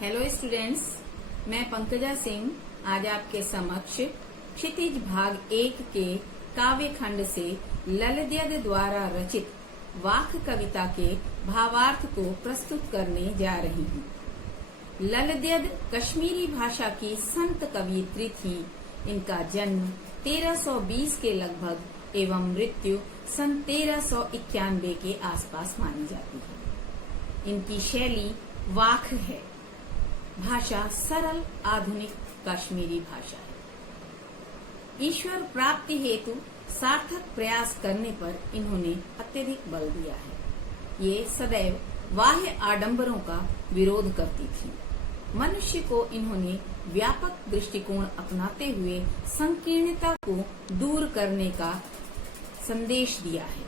Hello students, मैं पंकजा सिंह आज आपके समक्ष क्षितिज भाग 1 के काव्य खंड से ललद्यद द्वारा रचित वाक कविता के भावार्थ को प्रस्तुत करने जा रही हूँ। ललद्यद कश्मीरी भाषा की संत कवयित्री थी। इनका जन्म 1320 के लगभग एवं मृत्यु सन 1391 के आसपास मानी जाती है। इनकी शैली वाक है। भाषा सरल आधुनिक कश्मीरी भाषा है। ईश्वर प्राप्ति हेतु सार्थक प्रयास करने पर इन्होंने अत्यधिक बल दिया है। ये सदैव बाह्य आडंबरों का विरोध करती थी। मनुष्य को इन्होंने व्यापक दृष्टिकोण अपनाते हुए संकीर्णता को दूर करने का संदेश दिया है।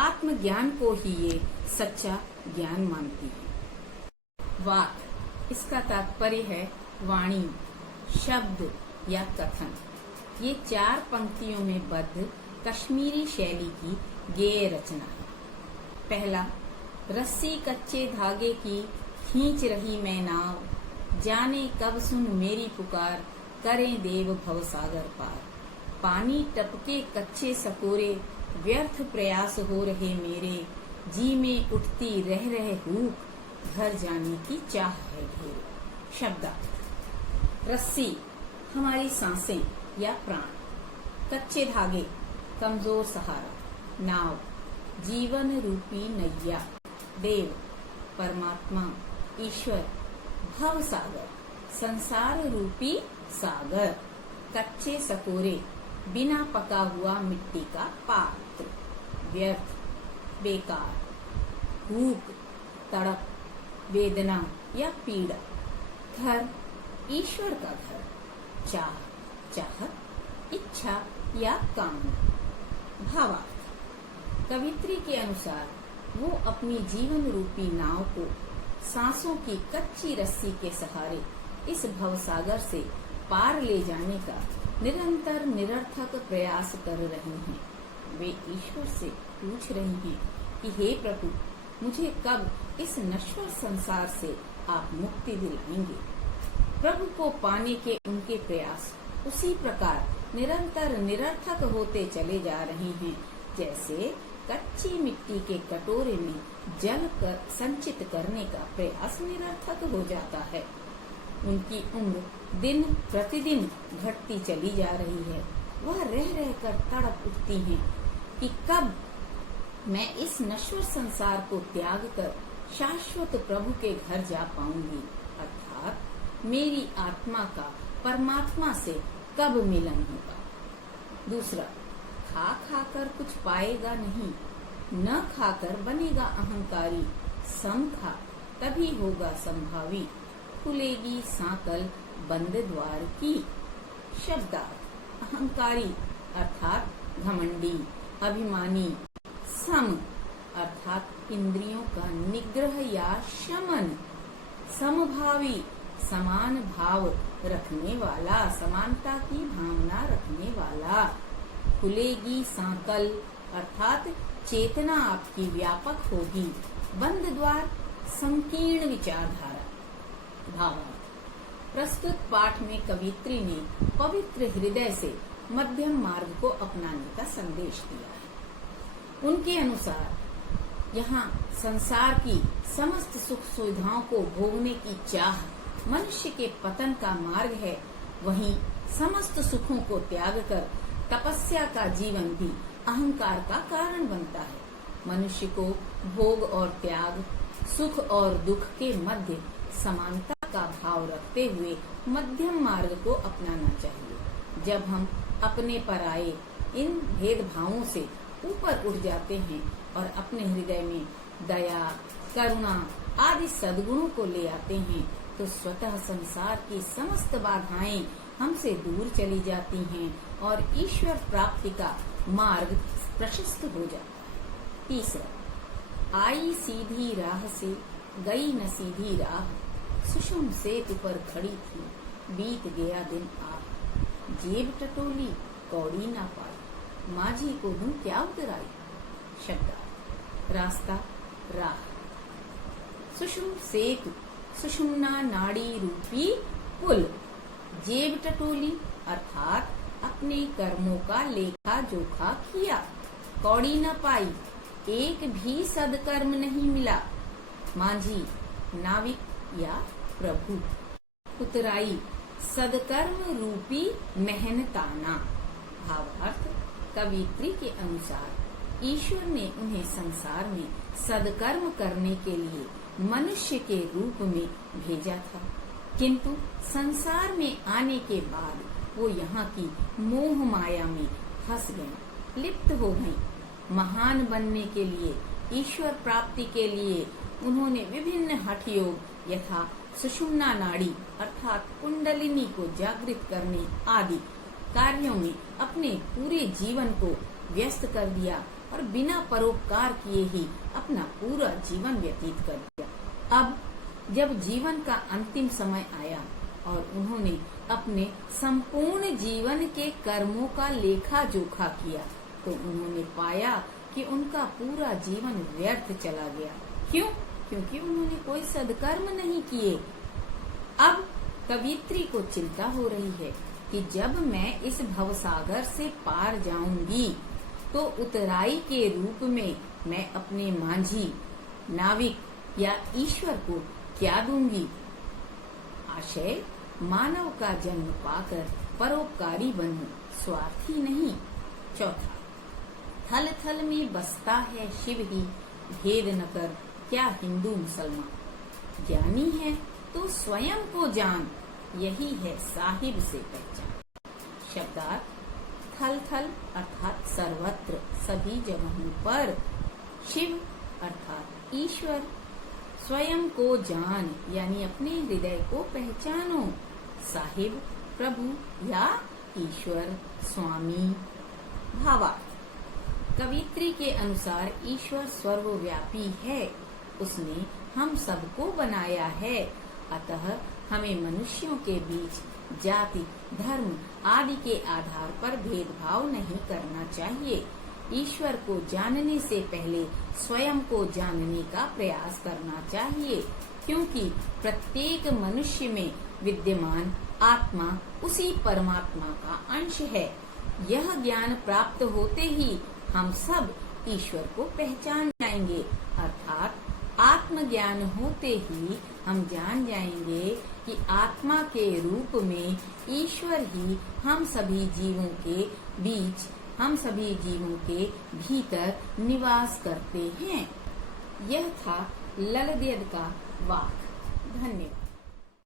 आत्मज्ञान को ही ये सच्चा ज्ञान मानती है। वाक, इसका तात्पर्य है वाणी, शब्द या कथन। ये 4 पंक्तियों में बद्ध कश्मीरी शैली की गेय रचना है। पहला, रस्सी कच्चे धागे की खींच रही मैं नाव, जाने कब सुन मेरी पुकार, करें देव भवसागर पार। पानी टपके कच्चे सकोरे, व्यर्थ प्रयास हो रहे मेरे, जी में उठती रह रहे हूक, घर जाने की चाह है ढेर। शब्दार्थ, रस्सी हमारी सांसें या प्राण, कच्चे धागे कमजोर सहारा, नाव जीवन रूपी नैया, देव परमात्मा ईश्वर, भव सागर संसार रूपी सागर, कच्चे सकोरे बिना पका हुआ मिट्टी का पात्र, व्यर्थ बेकार, भूख तड़प वेदना या पीड़ा, घर ईश्वर का घर, चाह चाहत इच्छा या कामना। भावार्थ, कवित्री के अनुसार वो अपनी जीवन रूपी नाव को सांसों की कच्ची रस्सी के सहारे इस भवसागर से पार ले जाने का निरंतर निरर्थक प्रयास कर रही हैं। वे ईश्वर से पूछ रही हैं कि हे प्रभु, मुझे कब इस नश्वर संसार से आप मुक्ति दिलाएंगे। प्रभु को पाने के उनके प्रयास उसी प्रकार निरंतर निरर्थक होते चले जा रहे हैं जैसे कच्ची मिट्टी के कटोरे में जल कर संचित करने का प्रयास निरर्थक हो जाता है। उनकी उम्र दिन प्रतिदिन घटती चली जा रही है। वह रह रहकर तड़प उठती हैं कि कब मैं इस नश्वर संसार को त्याग कर शाश्वत प्रभु के घर जा पाऊंगी, अर्थात मेरी आत्मा का परमात्मा से कब मिलन होगा। दूसरा, खा खाकर कुछ पाएगा नहीं, न खाकर बनेगा अहंकारी, सम खा तभी होगा संभावी, खुलेगी सांकल बंद द्वार की। शब्दार्थ, अहंकारी अर्थात घमंडी अभिमानी, सम अर्थात इंद्रियों का निग्रह या शमन, समभावी समान भाव रखने वाला, समानता की भावना रखने वाला, खुलेगी सांकल अर्थात चेतना आपकी व्यापक होगी, बंद द्वार संकीर्ण विचारधारा। भावार्थ, प्रस्तुत पाठ में कवित्री ने पवित्र हृदय से मध्यम मार्ग को अपनाने का संदेश दिया है। उनके अनुसार यहाँ संसार की समस्त सुख सुविधाओं को भोगने की चाह मनुष्य के पतन का मार्ग है, वहीं समस्त सुखों को त्याग कर तपस्या का जीवन भी अहंकार का कारण बनता है। मनुष्य को भोग और त्याग, सुख और दुख के मध्य समानता का भाव रखते हुए मध्यम मार्ग को अपनाना चाहिए। जब हम अपने पराये इन भेदभावों से ऊपर उठ जाते हैं और अपने हृदय में दया, करुणा आदि सद्गुणों को ले आते हैं तो स्वतः संसार की समस्त बाधाएं हमसे दूर चली जाती हैं और ईश्वर प्राप्ति का मार्ग प्रशस्त हो जाता है। तीसरा, आई सीधी राह से गई न सीधी राह, सुषुम सेतु पर खड़ी थी बीत गया दिन आ, जेब टटोली कौड़ी ना पाई, माझी को दूं क्या उतराई। शब्दार्थ, रास्ता राह, सुषुम सेतु सुषुम्ना नाड़ी रूपी पुल। जेब टटोली अर्थात अपने कर्मों का लेखा जोखा किया। कौड़ी न पाई, एक भी सदकर्म नहीं मिला। मांझी नाविक या प्रभु। उतराई सदकर्म रूपी मेहनताना। भावार्थ कवियत्री के अनुसार ईश्वर ने उन्हें संसार में सदकर्म करने के लिए मनुष्य के रूप में भेजा था, किंतु संसार में आने के बाद वो यहाँ की मोह माया में फंस गए, लिप्त हो गईं। महान बनने के लिए, ईश्वर प्राप्ति के लिए उन्होंने विभिन्न हठ योग यथा सुषुम्ना नाड़ी अर्थात कुंडलिनी को जागृत करने आदि कार्यों में अपने पूरे जीवन को व्यस्त कर दिया और बिना परोपकार किए ही अपना पूरा जीवन व्यतीत कर दिया। अब जब जीवन का अंतिम समय आया और उन्होंने अपने संपूर्ण जीवन के कर्मों का लेखा जोखा किया तो उन्होंने पाया कि उनका पूरा जीवन व्यर्थ चला गया। क्यों? क्योंकि उन्होंने कोई सदकर्म नहीं किए। अब कवियत्री को चिंता हो रही है कि जब मैं इस भवसागर से पार जाऊंगी तो उतराई के रूप में मैं अपने मांझी, नाविक या ईश्वर को क्या दूंगी। आशय मानव का जन्म पाकर परोपकारी बनूं, स्वार्थी नहीं। चौथा, थल थल में बसता है शिव ही, भेद न कर क्या हिंदू मुसलमान। ज्ञानी है तो स्वयं को जान, यही है साहिब से पहचान। शब्दार्थ थल थल अर्थात सर्वत्र, सभी जगहों पर। शिव अर्थात ईश्वर। स्वयं को जान यानी अपने हृदय को पहचानो। साहिब प्रभु या ईश्वर स्वामी। भावार्थ कवियत्री के अनुसार ईश्वर सर्वव्यापी है, उसने हम सबको बनाया है, अतः हमें मनुष्यों के बीच जाति, धर्म आदि के आधार पर भेदभाव नहीं करना चाहिए। ईश्वर को जानने से पहले स्वयं को जानने का प्रयास करना चाहिए, क्योंकि प्रत्येक मनुष्य में विद्यमान आत्मा उसी परमात्मा का अंश है। यह ज्ञान प्राप्त होते ही हम सब ईश्वर को पहचान जाएंगे, अर्थात आत्मज्ञान होते ही हम जान जाएंगे कि आत्मा के रूप में ईश्वर ही हम सभी जीवों के बीच, हम सभी जीवों के भीतर निवास करते हैं। यह था ललदेद का वाक्य।